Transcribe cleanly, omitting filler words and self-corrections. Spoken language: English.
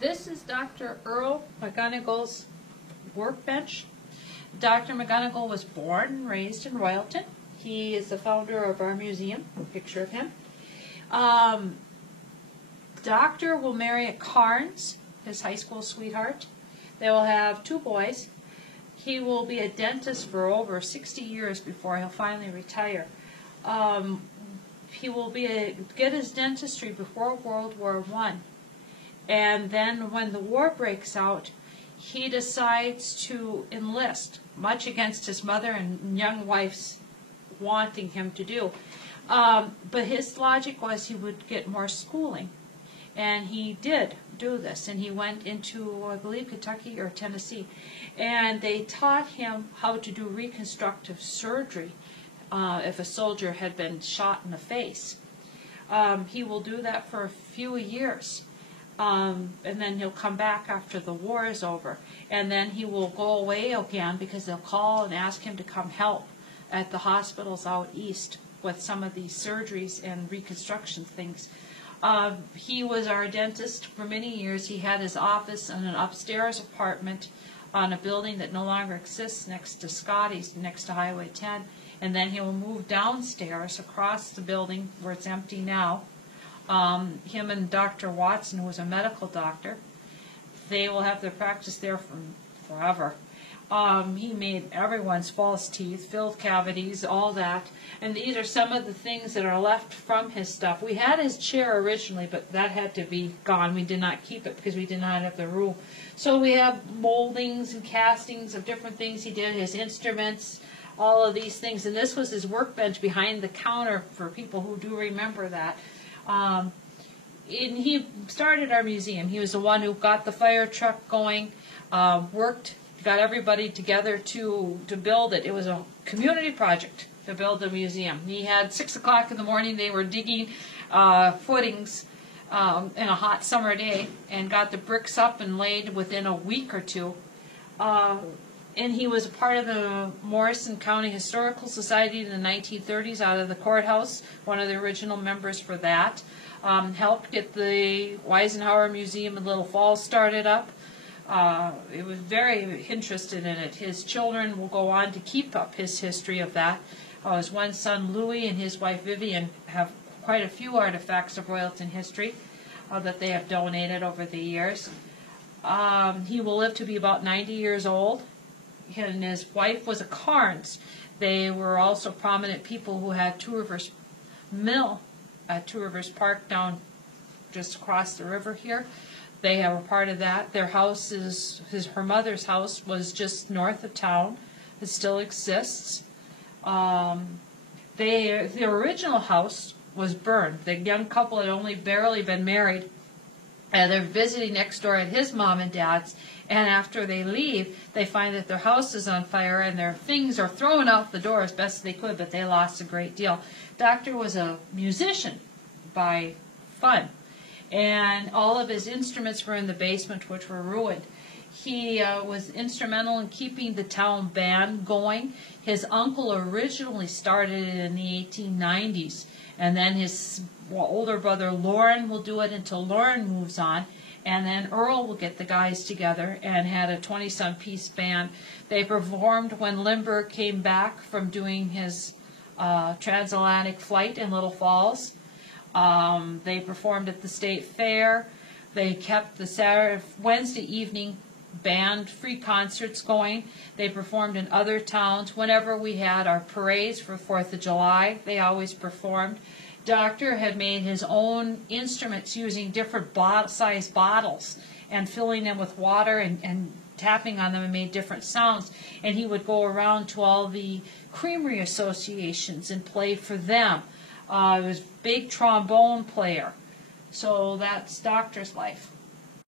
This is Dr. Earl McGonigle's workbench. Dr. McGonigle was born and raised in Royalton. He is the founder of our museum, a picture of him. Doctor will marry at Carnes, his high school sweetheart. They will have 2 boys. He will be a dentist for over 60 years before he'll finally retire. He will get his dentistry before World War I. And then when the war breaks out, he decides to enlist, much against his mother and young wife's wanting him to do. But his logic was he would get more schooling. And he did do this, and he went into, I believe, Kentucky or Tennessee, and they taught him how to do reconstructive surgery if a soldier had been shot in the face. He will do that for a few years, and then he'll come back after the war is over, and then he will go away again because they'll call and ask him to come help at the hospitals out east with some of these surgeries and reconstruction things. He was our dentist for many years. He had his office in an upstairs apartment on a building that no longer exists next to Scotty's, next to Highway 10. And then he will move downstairs across the building where it's empty now. Him and Dr. Watson, who was a medical doctor, they will have their practice there for forever. He made everyone's false teeth, filled cavities, all that. And these are some of the things that are left from his stuff. We had his chair originally, but that had to be gone. We did not keep it because we did not have the room. So we have moldings and castings of different things he did, his instruments, all of these things. And this was his workbench behind the counter for people who do remember that. And he started our museum. He was the one who got the fire truck going, got everybody together to build it. It was a community project to build the museum. He had 6 o'clock in the morning. They were digging footings in a hot summer day and got the bricks up and laid within a week or 2. And he was a part of the Morrison County Historical Society in the 1930s out of the courthouse, one of the original members for that. Helped get the Eisenhower Museum in Little Falls started up. It was very interested in it. His children will go on to keep up his history of that. His one son, Louis, and his wife, Vivian, have quite a few artifacts of Royalton history that they have donated over the years. He will live to be about 90 years old. And his wife was a Carnes. They were also prominent people who had Two Rivers Mill at Two Rivers Park down just across the river here. They have a part of that. Their house her mother's house was just north of town. It still exists. The original house was burned. The young couple had only barely been married. And they're visiting next door at his mom and dad's. And after they leave, they find that their house is on fire and their things are thrown out the door as best they could, but they lost a great deal. Doctor was a musician by fun. And all of his instruments were in the basement, which were ruined. He was instrumental in keeping the town band going. His uncle originally started it in the 1890s, and then his older brother Lauren will do it until Lauren moves on, and then Earl will get the guys together and had a 20-some piece band. They performed when Lindbergh came back from doing his transatlantic flight in Little Falls. They performed at the State Fair. They kept the Wednesday evening band free concerts going. They performed in other towns. Whenever we had our parades for 4th of July, they always performed. Doctor had made his own instruments using different size bottles and filling them with water and tapping on them and made different sounds. And he would go around to all the creamery associations and play for them. He was a big trombone player. So that's Doctor's life.